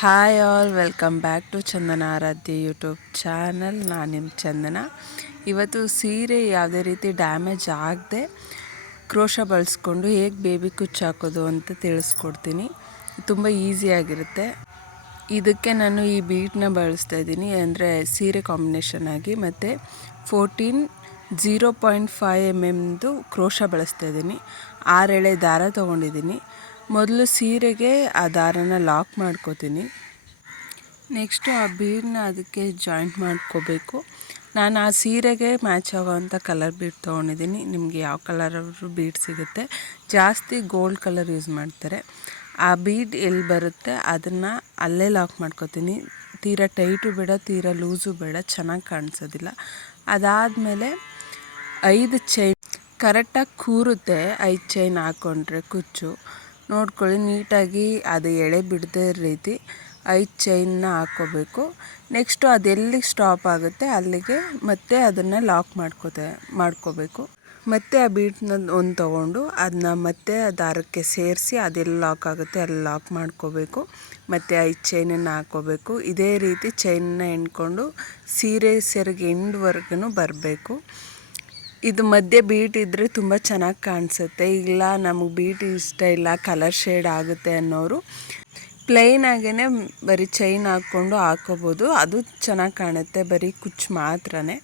Hi all welcome back to Chandana Aradhya YouTube channel ನಾನು ನಿಮ್ಮ ಚಂದನ. ಇವತ್ತು ಸೀರೆ ಯಾವುದೇ ರೀತಿ ಡ್ಯಾಮೇಜ್ ಆಗದೆ ಕ್ರೋಶ ಬಳಸ್ಕೊಂಡು ಹೇಗೆ ಬೇಬಿ ಕುಚ್ಚು ಹಾಕೋದು ಅಂತ ತಿಳಿಸ್ಕೊಡ್ತೀನಿ. ತುಂಬ ಈಸಿಯಾಗಿರುತ್ತೆ ಇದಕ್ಕೆ ನಾನು ಈ ಬೀಟನ್ನ ಬಳಸ್ತಾ ಇದ್ದೀನಿ. ಅಂದರೆ ಸೀರೆ ಕಾಂಬಿನೇಷನ್ ಆಗಿ ಮತ್ತು fourteen zero point five M ಎಮ್ದು ಕ್ರೋಶ ಬಳಸ್ತಾ ಇದ್ದೀನಿ. ಆರೆಳೆ ದಾರ ತೊಗೊಂಡಿದ್ದೀನಿ. ಮೊದಲು ಸೀರೆಗೆ ಆ ದಾರನ ಲಾಕ್ ಮಾಡ್ಕೋತೀನಿ. ನೆಕ್ಸ್ಟು ಆ ಬೀಡನ್ನ ಅದಕ್ಕೆ ಜಾಯಿಂಟ್ ಮಾಡ್ಕೋಬೇಕು. ನಾನು ಆ ಸೀರೆಗೆ ಮ್ಯಾಚ್ ಆಗೋವಂಥ ಕಲರ್ ಬೀಡ್ ತೊಗೊಂಡಿದ್ದೀನಿ. ನಿಮಗೆ ಯಾವ ಕಲರ್ ಬೀಡ್ ಸಿಗುತ್ತೆ. ಜಾಸ್ತಿ ಗೋಲ್ಡ್ ಕಲರ್ ಯೂಸ್ ಮಾಡ್ತಾರೆ. ಆ ಬೀಡ್ ಎಲ್ಲಿ ಬರುತ್ತೆ ಅದನ್ನು ಅಲ್ಲೇ ಲಾಕ್ ಮಾಡ್ಕೋತೀನಿ. ತೀರಾ ಟೈಟು ಬೇಡ, ತೀರಾ ಲೂಸು ಬೇಡ, ಚೆನ್ನಾಗಿ ಕಾಣಿಸೋದಿಲ್ಲ. ಅದಾದಮೇಲೆ ಐದು ಚೈನ್ ಕರೆಕ್ಟಾಗಿ ಕೂರುತ್ತೆ ಐದು ಚೈನ್ ಹಾಕ್ಕೊಂಡ್ರೆ ಕುಚ್ಚು. ನೋಡ್ಕೊಳ್ಳಿ, ನೀಟಾಗಿ ಅದು ಎಳೆ ಬಿಡದೇ ರೀತಿ ಐದು ಚೈನ್ನ ಹಾಕ್ಕೋಬೇಕು. ನೆಕ್ಸ್ಟು ಅದೆಲ್ಲಿಗೆ ಸ್ಟಾಪ್ ಆಗುತ್ತೆ ಅಲ್ಲಿಗೆ ಮತ್ತೆ ಅದನ್ನು ಲಾಕ್ ಮಾಡ್ಕೋತೆ, ಮಾಡ್ಕೋಬೇಕು. ಮತ್ತೆ ಆ ಬೀಟ್ನ ಒಂದು ತೊಗೊಂಡು ಅದನ್ನ ಮತ್ತೆ ದಾರಕ್ಕೆ ಸೇರಿಸಿ ಅದೆಲ್ಲಿ ಲಾಕ್ ಆಗುತ್ತೆ ಅಲ್ಲಿ ಲಾಕ್ ಮಾಡ್ಕೋಬೇಕು. ಮತ್ತು ಐದು ಚೈನನ್ನು ಹಾಕ್ಕೋಬೇಕು. ಇದೇ ರೀತಿ ಚೈನನ್ನ ಎಣ್ಕೊಂಡು ಸೀರೆ, ಸೆರಗೆ ಎಂಡ್ವರೆಗೂ ಬರಬೇಕು. ಇದು ಮಧ್ಯೆ ಬೀಟ್ ಇದ್ದರೆ ತುಂಬ ಚೆನ್ನಾಗಿ ಕಾಣಿಸುತ್ತೆ. ಇಲ್ಲ, ನಮಗೆ ಬೀಟ್ ಇಷ್ಟ ಇಲ್ಲ ಕಲರ್ ಶೇಡ್ ಆಗುತ್ತೆ ಅನ್ನೋರು ಪ್ಲೈನಾಗೇ ಬರೀ ಚೈನ್ ಹಾಕ್ಕೊಂಡು ಹಾಕೋಬೋದು. ಅದು ಚೆನ್ನಾಗಿ ಕಾಣುತ್ತೆ, ಬರೀ ಕುಚ್ಚು ಮಾತ್ರನೇ.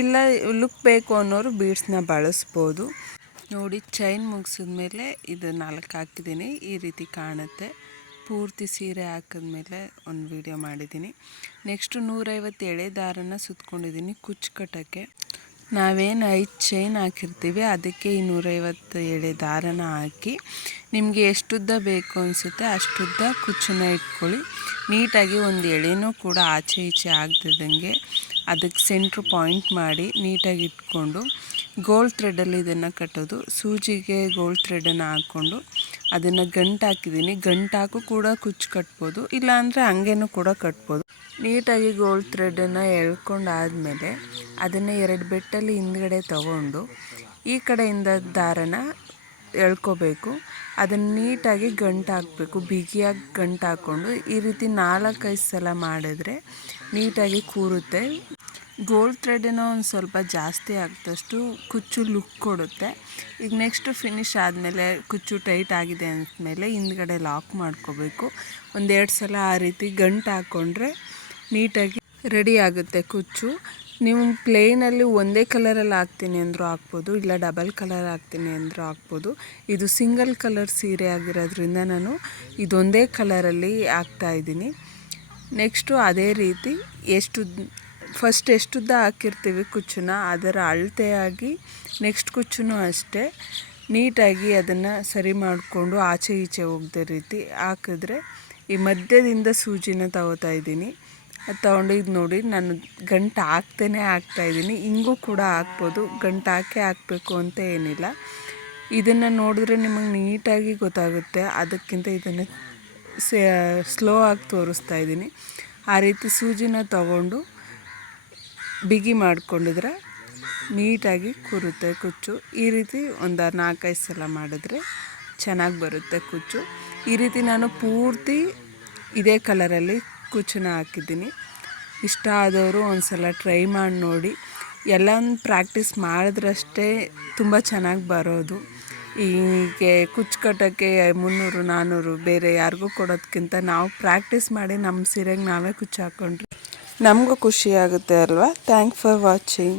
ಇಲ್ಲ ಲುಕ್ ಬೇಕು ಅನ್ನೋರು ಬೀಡ್ಸ್ನ ಬಳಸ್ಬೋದು. ನೋಡಿ ಚೈನ್ ಮುಗಿಸಿದ್ಮೇಲೆ ಇದು ನಾಲ್ಕು ಹಾಕಿದ್ದೀನಿ. ಈ ರೀತಿ ಕಾಣುತ್ತೆ. ಪೂರ್ತಿ ಸೀರೆ ಹಾಕಿದ್ಮೇಲೆ ಒಂದು ವಿಡಿಯೋ ಮಾಡಿದ್ದೀನಿ. ನೆಕ್ಸ್ಟು ನೂರೈವತ್ತು ಎಳೆ ದಾರನ ಸುತ್ಕೊಂಡಿದ್ದೀನಿ ಕುಚ್ಚು ಕಟ್ಟೋಕ್ಕೆ ನಾವೇನು ಐದು ಚೈನ್ ಹಾಕಿರ್ತೀವಿ, ಅದಕ್ಕೆ ಈ ನೂರೈವತ್ತು ಎಳೆ ದಾರನ ಹಾಕಿ, ನಿಮಗೆ ಎಷ್ಟುದ್ದ ಬೇಕು ಅನಿಸುತ್ತೆ ಅಷ್ಟುದ್ದ ಕುಚ್ಚನ್ನ ಇಟ್ಕೊಳ್ಳಿ. ನೀಟಾಗಿ ಒಂದು ಎಳೆನೂ ಕೂಡ ಆಚೆ ಈಚೆ ಆಗ್ತಿದ್ದಂಗೆ ಅದಕ್ಕೆ ಸೆಂಟ್ರ್ ಪಾಯಿಂಟ್ ಮಾಡಿ ನೀಟಾಗಿ ಇಟ್ಕೊಂಡು ಗೋಲ್ಡ್ ಥ್ರೆಡಲ್ಲಿ ಇದನ್ನು ಕಟ್ಟೋದು. ಸೂಜಿಗೆ ಗೋಲ್ಡ್ ಥ್ರೆಡನ್ನು ಹಾಕ್ಕೊಂಡು ಅದನ್ನು ಗಂಟು ಹಾಕಿದ್ದೀನಿ. ಗಂಟು ಹಾಕು ಕೂಡ ಕುಚ್ಚು ಕಟ್ಬೋದು, ಇಲ್ಲಾಂದರೆ ಹಂಗೇನೂ ಕೂಡ ಕಟ್ಬೋದು. ನೀಟಾಗಿ ಗೋಲ್ಡ್ ಥ್ರೆಡನ್ನು ಎಳ್ಕೊಂಡು ಅದನ್ನು ಎರಡು ಬೆಟ್ಟಲ್ಲಿ ಹಿಂದ್ಗಡೆ ತಗೊಂಡು ಈ ಕಡೆಯಿಂದ ದಾರನ ಎಳ್ಕೋಬೇಕು. ಅದನ್ನು ನೀಟಾಗಿ ಗಂಟು ಹಾಕಬೇಕು. ಬಿಗಿಯಾಗಿ ಗಂಟು ಹಾಕ್ಕೊಂಡು ಈ ರೀತಿ ನಾಲ್ಕೈದು ಸಲ ಮಾಡಿದ್ರೆ ನೀಟಾಗಿ ಕೂರುತ್ತೆ. ಗೋಲ್ಡ್ ಥ್ರೆಡನ್ನು ಒಂದು ಸ್ವಲ್ಪ ಜಾಸ್ತಿ ಆಗ್ತಷ್ಟು ಕುಚ್ಚು ಲುಕ್ ಕೊಡುತ್ತೆ. ಈಗ ನೆಕ್ಸ್ಟು ಫಿನಿಶ್ ಆದಮೇಲೆ ಕುಚ್ಚು ಟೈಟ್ ಆಗಿದೆ ಅಂದಮೇಲೆ ಹಿಂದ್ಗಡೆ ಲಾಕ್ ಮಾಡ್ಕೋಬೇಕು. ಒಂದೆರಡು ಸಲ ಆ ರೀತಿ ಗಂಟು ಹಾಕ್ಕೊಂಡ್ರೆ ನೀಟಾಗಿ ರೆಡಿ ಆಗುತ್ತೆ ಕುಚ್ಚು. ನೀವು ಪ್ಲೇನಲ್ಲಿ ಒಂದೇ ಕಲರಲ್ಲಿ ಹಾಕ್ತೀನಿ ಅಂದರೂ ಹಾಕ್ಬೋದು, ಇಲ್ಲ ಡಬಲ್ ಕಲರ್ ಹಾಕ್ತೀನಿ ಅಂದರೂ ಹಾಕ್ಬೋದು. ಇದು ಸಿಂಗಲ್ ಕಲರ್ ಸೀರೆ ಆಗಿರೋದ್ರಿಂದ ನಾನು ಇದೊಂದೇ ಕಲರಲ್ಲಿ ಇದ್ದೀನಿ. ನೆಕ್ಸ್ಟು ಅದೇ ರೀತಿ ಎಷ್ಟು, ಫಸ್ಟ್ ಎಷ್ಟುದ್ದ ಹಾಕಿರ್ತೀವಿ ಕುಚ್ಚನ್ನ ಅದರ ಅಳತೆಯಾಗಿ ನೆಕ್ಸ್ಟ್ ಕುಚ್ಚನ್ನು ಅಷ್ಟೇ ನೀಟಾಗಿ ಅದನ್ನು ಸರಿ ಮಾಡಿಕೊಂಡು ಆಚೆ ಈಚೆ ಹೋಗದ ರೀತಿ ಹಾಕಿದ್ರೆ ಈ ಮಧ್ಯದಿಂದ ಸೂಜಿನ ತಗೋತಾ ಇದ್ದೀನಿ. ಅದು ತೊಗೊಂಡಿದ್ದು ನೋಡಿ, ನಾನು ಗಂಟು ಹಾಕ್ತೇನೆ ಹಾಕ್ತಾಯಿದ್ದೀನಿ ಹಿಂಗೂ ಕೂಡ ಹಾಕ್ಬೋದು. ಗಂಟು ಹಾಕೇ ಹಾಕಬೇಕು ಅಂತ ಏನಿಲ್ಲ. ಇದನ್ನು ನೋಡಿದ್ರೆ ನಿಮಗೆ ನೀಟಾಗಿ ಗೊತ್ತಾಗುತ್ತೆ. ಅದಕ್ಕಿಂತ ಇದನ್ನು ಸ್ಲೋ ಆಗಿ ತೋರಿಸ್ತಾ ಇದ್ದೀನಿ. ಆ ರೀತಿ ಸೂಜಿನ ತಗೊಂಡು ಬಿಗಿ ಮಾಡಿಕೊಂಡಿದ್ರೆ ನೀಟಾಗಿ ಕೂರುತ್ತೆ ಕುಚ್ಚು. ಈ ರೀತಿ ಒಂದು ನಾಲ್ಕೈದು ಸಲ ಮಾಡಿದ್ರೆ ಚೆನ್ನಾಗಿ ಬರುತ್ತೆ ಕುಚ್ಚು. ಈ ರೀತಿ ನಾನು ಪೂರ್ತಿ ಇದೇ ಕಲರಲ್ಲಿ ಕುಚ್ಚನ್ನ ಹಾಕಿದ್ದೀನಿ. ಇಷ್ಟ ಆದವರು ಒಂದು ಸಲ ಟ್ರೈ ಮಾಡಿ ನೋಡಿ. ಎಲ್ಲನೂ ಪ್ರಾಕ್ಟೀಸ್ ಮಾಡಿದ್ರಷ್ಟೇ ತುಂಬ ಚೆನ್ನಾಗಿ ಬರೋದು. ಹೀಗೆ ಕುಚ್ಚು ಕಟ್ಟೋಕ್ಕೆ ಮುನ್ನೂರು ನಾನ್ನೂರು ಬೇರೆ ಯಾರಿಗೂ ಕೊಡೋದಕ್ಕಿಂತ ನಾವು ಪ್ರಾಕ್ಟೀಸ್ ಮಾಡಿ ನಮ್ಮ ಸೀರೆಗೆ ನಾವೇ ಕುಚ್ಚು ಹಾಕ್ಕೊಂಡ್ರಿ ನಮಗೂ ಖುಷಿ ಆಗುತ್ತೆ ಅಲ್ವಾ? Thank for watching